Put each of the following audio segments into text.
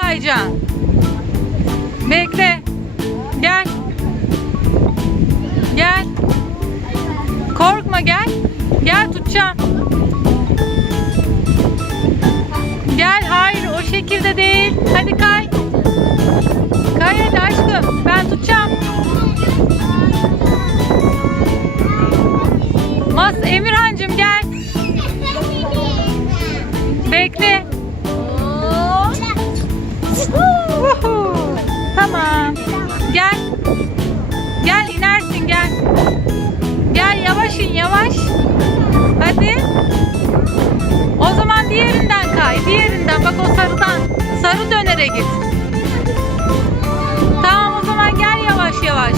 Kaycan. Bekle. Gel. Gel. Korkma gel. Gel tutacağım. Gel hayır o şekilde değil. Hadi kay. Kay hadi aşkım. Ben tutacağım. Git. Tamam o zaman gel yavaş yavaş.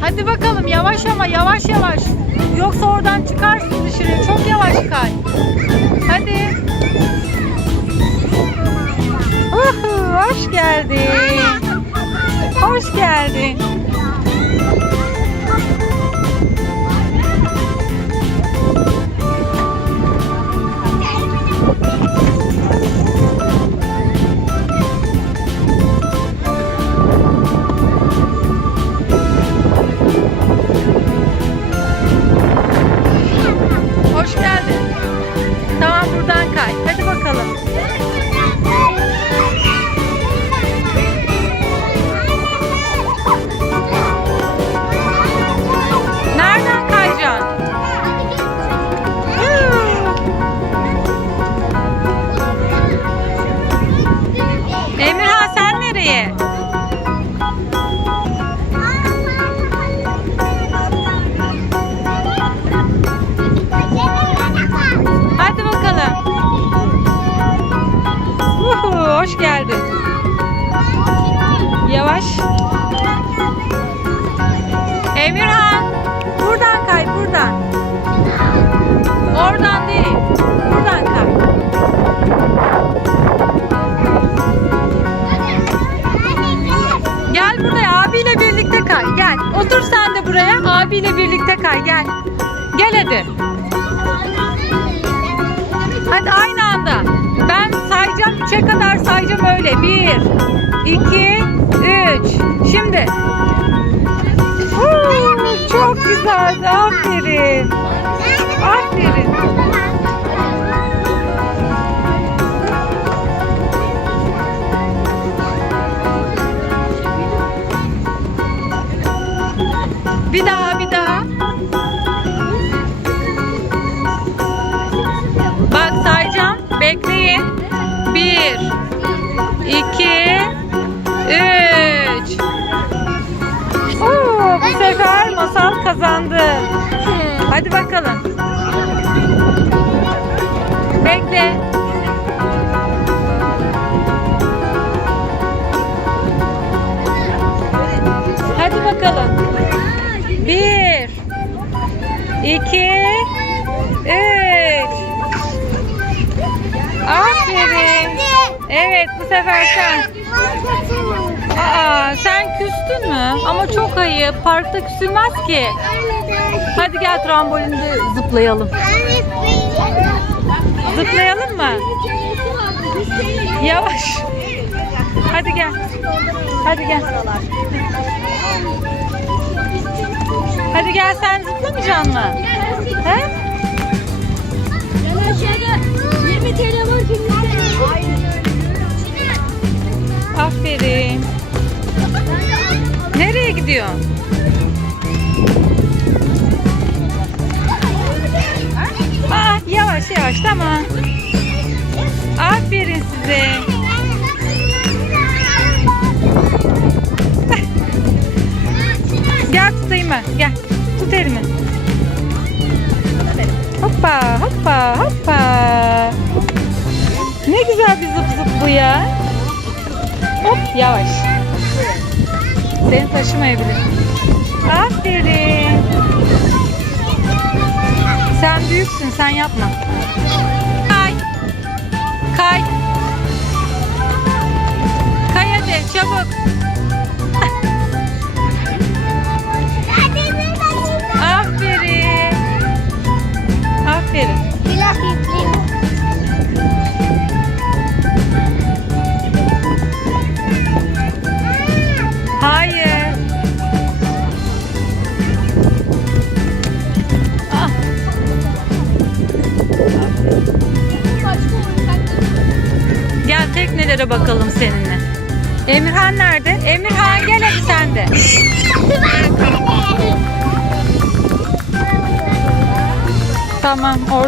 Hadi bakalım yavaş ama yavaş yavaş. Yoksa oradan çıkarsın dışarıya. Çok yavaş kay. Hoş geldin. Buradan. Oradan değil. Buradan kay. Gel buraya abiyle birlikte kay. Gel. Otur sen de buraya. Abiyle birlikte kay. Gel. Gel hadi. Hadi aynı anda. Ben sayacağım. Üçe kadar sayacağım öyle. Bir, iki, üç. Şimdi. Huu, çok güzeldi. Aferin. Aferin. Evet bu sefer sen. Aa sen küstün mü? Ama çok ayıp. Parkta küsülmez ki. Hadi gel trambolinde zıplayalım. Zıplayalım mı? Yavaş. Hadi gel. Hadi gel. Hadi gel sen zıplamayacaksın mı? He? Ben aşağıda 20 TL var günlükte. Aferin. Nereye gidiyorsun? Ah yavaş yavaş tamam. Aferin size. Gel tutayım ben. Gel. Tut elimi. Hoppa hoppa hoppa. Ne güzel bir zıp zıp bu ya. Hop yavaş. Seni taşımayabilir. Aferin. Sen büyüksün sen yapma. Kay. Kay. Kay hadi çabuk.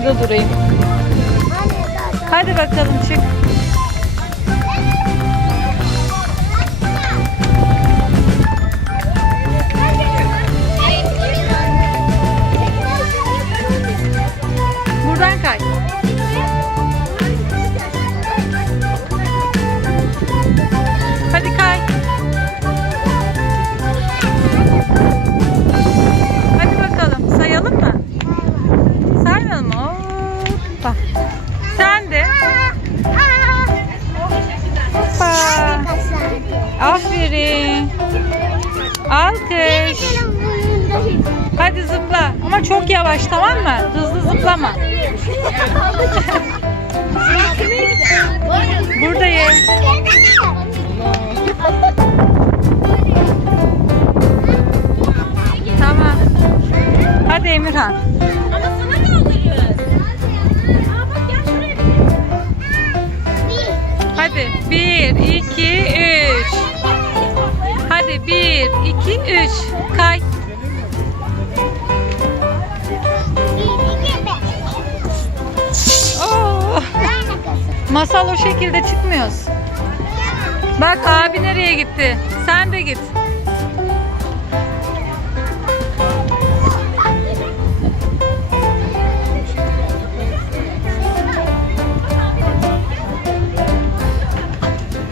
Orada durayım. Hadi zıpla. Ama çok yavaş tamam mı? Hızlı zıplama. Buradayım. Tamam. Hadi Emirhan. Ama sana. Hadi. Bir, iki, üç. Hadi bir, iki, üç. Kay. Masal o şekilde çıkmıyoruz. Bak abi nereye gitti? Sen de git.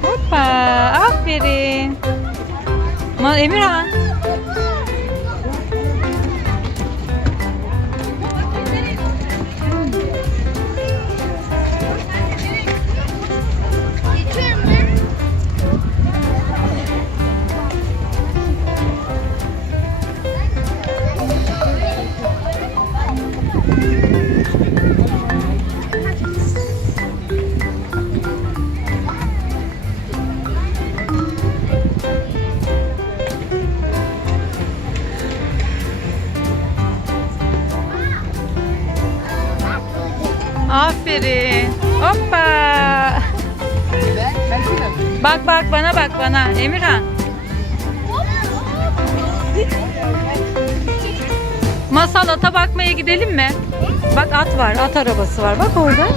Hoppa, aferin. Emirhan. Bana Emirhan. Masal ata bakmaya gidelim mi? Bak at var, at arabası var. Bak orada.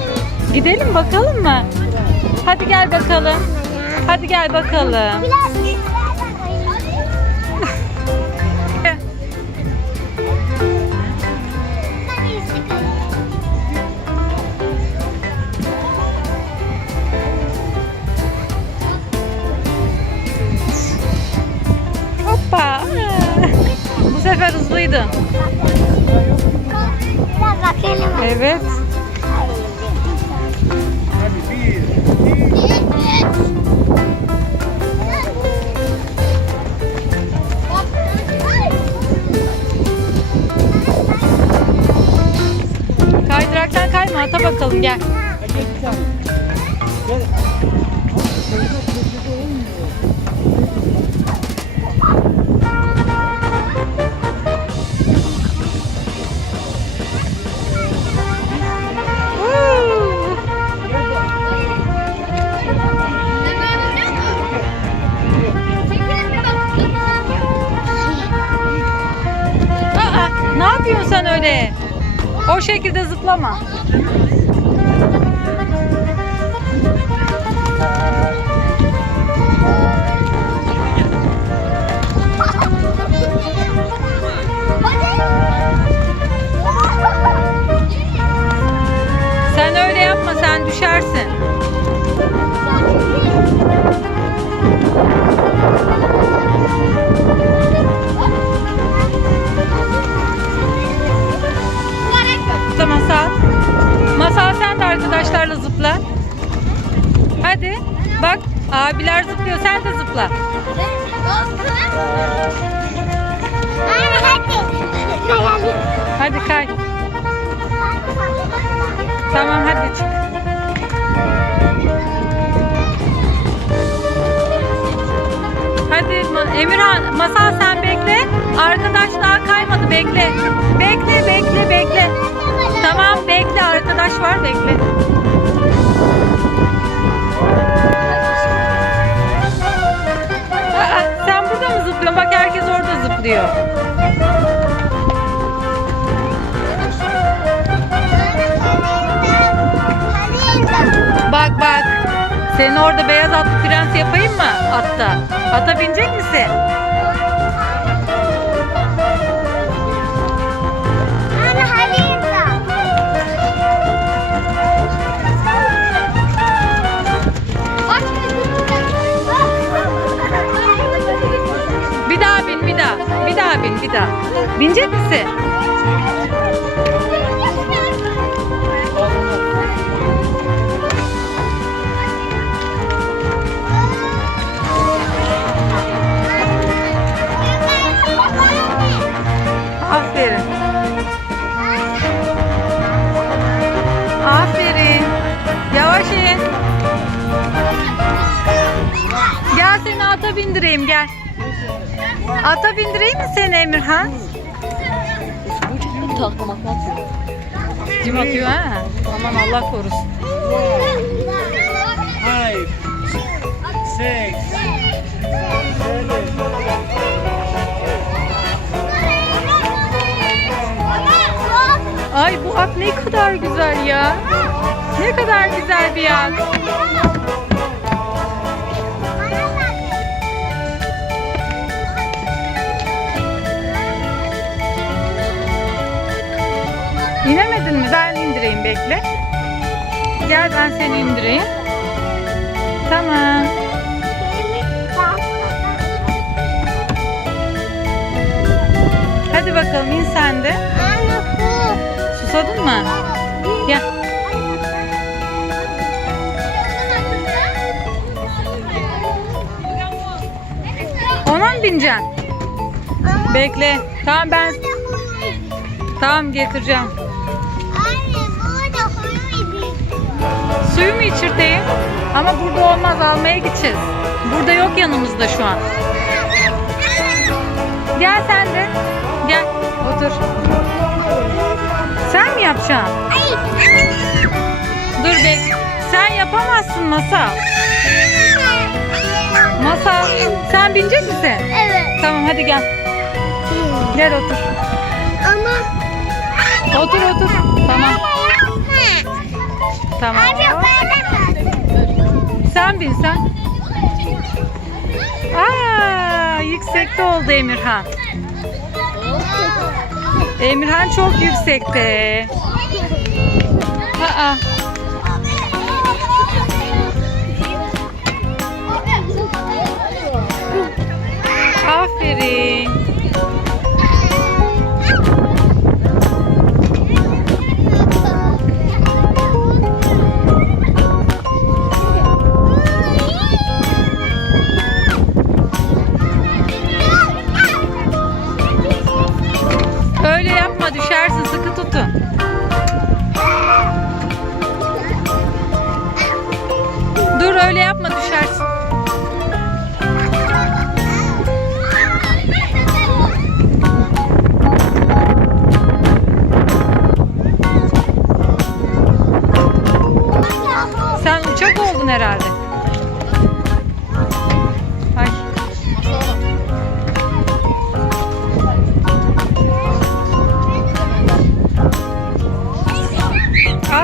Gidelim bakalım mı? Hadi gel bakalım. Hadi gel bakalım. Hızlıydı. Evet. Kaydıraktan kayma ata bakalım gel. O şekilde zıplama. Sen öyle yapma sen düşersin. Zıpla. Hadi kay. Tamam hadi çık. Hadi Emirhan, Masal sen bekle. Arkadaş daha kaymadı. Bekle bekle bekle. Senin orada beyaz atlı prens yapayım mı atta? Ata binecek misin? Bir daha bin bir daha. Bir daha bin bir daha. Binecek misin? Ata bindireyim gel. Ata bindireyim mi seni Emirhan? Kim atıyor ha? Aman Allah korusun. Ay bu at ne kadar güzel ya. Ne kadar güzel bir at. İnemedin mi? Ben indireyim bekle. Gel ben seni indireyim. Tamam. Hadi bakalım in sen de. Susadın mı? Gel. Ona mı bineceksin? Bekle. Tamam ben tamam getireceğim. İçirteyim? Ama burada olmaz almaya gideceğiz. Burada yok yanımızda şu an. Gel sen de. Gel otur. Sen mi yapacaksın? Dur bek. Sen yapamazsın Masal. Masal sen binecek misin? Evet. Tamam hadi gel. Gel otur. Ama Otur otur. Tamam. Tamam. Sen bin sen. Aa, yüksekte oldu Emirhan. Emirhan çok yüksekte. Aa, aferin.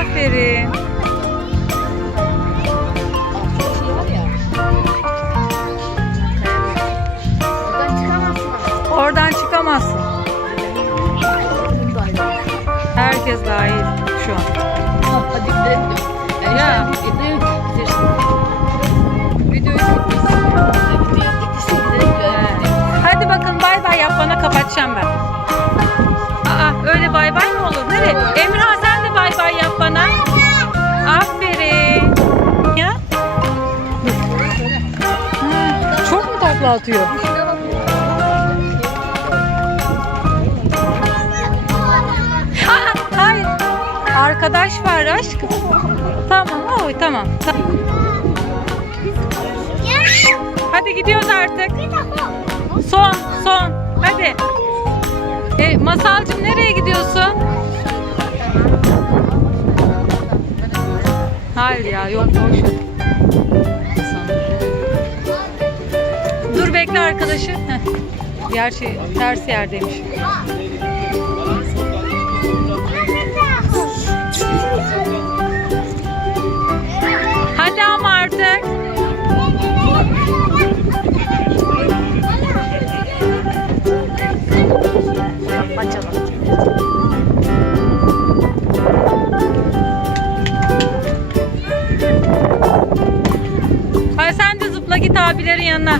Aferin. Oradan çıkamazsın. Herkes dahil şu an. Ya. Hadi bakın bay bay yap bana kapatacağım ben. Aa öyle bay bay mı olur? Nereye? Emirhan sen takla atıyor? Aa, hayır. Arkadaş var aşkım. Tamam, oy tamam. Hadi gidiyoruz artık. Son, son. Hadi. E, Masalcığım nereye gidiyorsun? Hayır ya, yok boş bekle arkadaşı. Heh. Gerçi ters yerdeymiş. Hadi ama artık. Açalım. Hadi sen de git abilerin yanına.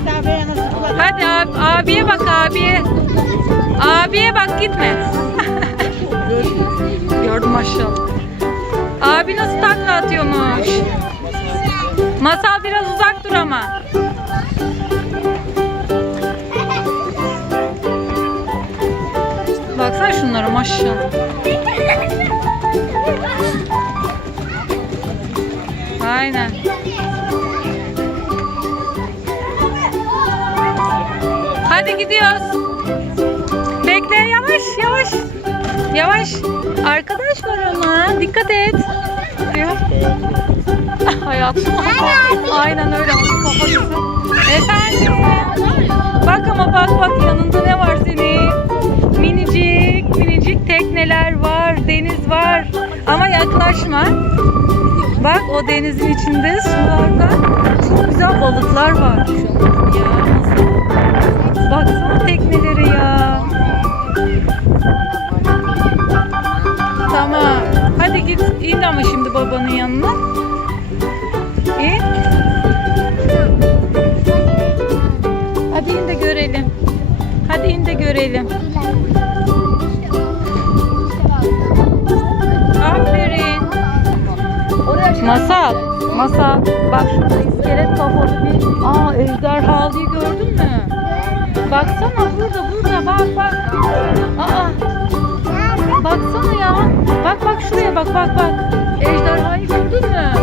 Hadi abi, abiye bak abiye. Abiye bak gitme. Gördüm maşallah. Abi nasıl takla atıyormuş. Masal biraz uzak dur ama. Baksana şunlara maşallah. Hadi gidiyoruz. Bekle yavaş yavaş. Yavaş. Arkadaş var ama dikkat et. Ya. Hayatım. Aynen öyle. Kafa düşsün. Efendim. Bak ama bak bak yanında ne var senin? Minicik minicik tekneler var. Deniz var. Ama yaklaşma. Bak o denizin içinde sularda çok güzel balıklar var. Ya? Baksana tekneleri ya. Tamam. Hadi git in ama şimdi babanın yanına. İn. Hadi in de görelim. Hadi in de görelim. Aferin. Masal. Masal. Bak şurada iskelet kafalı bir aa ejderhalıyı gördün mü? Baksana burada burada bak bak. Aa. Baksana ya. Bak bak şuraya bak bak bak. Ejderhayı gördün mü?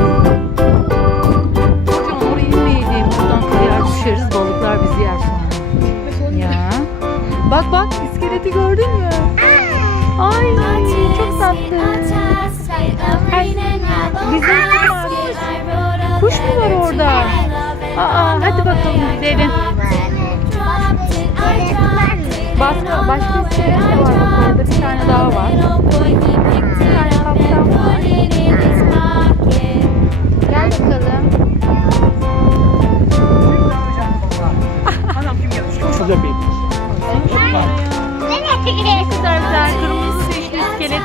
Hocam oraya inmeyelim. Buradan kayar düşeriz. Balıklar bizi yer. Ya. Bak bak iskeleti gördün mü? Ay çok tatlı. Bizim Kuş mu var orada? Aa hadi bakalım gidelim. Başka, başka iskelet şey de var yukarıda. Bir tane daha var. Bir tane kaptan var. Gel bakalım. Şurada bir. Ne kadar güzel kırmızı su iskelet.